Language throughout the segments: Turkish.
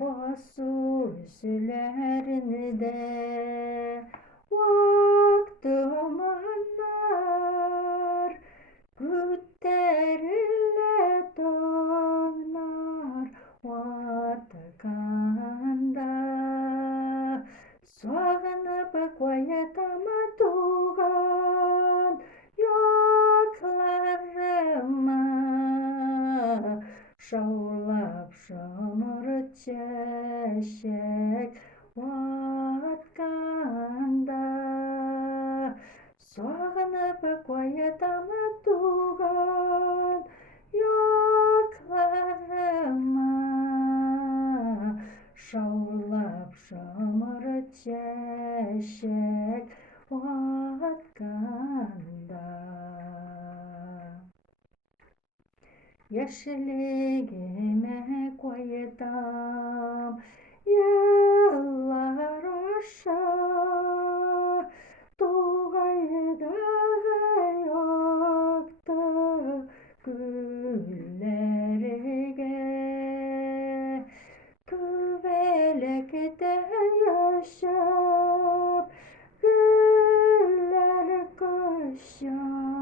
Basu üslerini de vaktim anlar, gütterille döner vatakanda. Soğanı bakvayatama tuğan yoklarıma, şaulap şamur çeşek vatkanda. Soğanı koyatama tuğan yoklarıma, şaulap şamur çeşek vatkanda. Yaşlığıma koydum yıllar aşağı, tuğayda yoktu güllerge. Küvelekte yaşap güller koşam,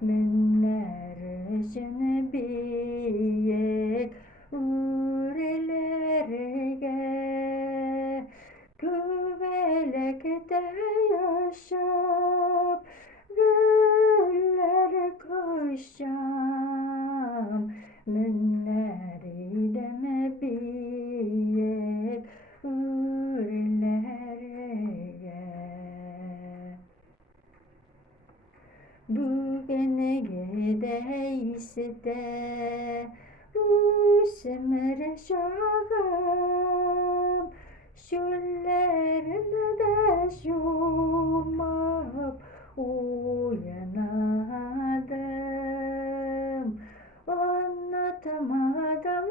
minnerisini biyek urilerge. Küvelekte yaşap güller koşam, minnerisini biyek urilerge. Bugün gideyse de üsmür şağım, şullerinde de şumap uyanadım. Anlatamadım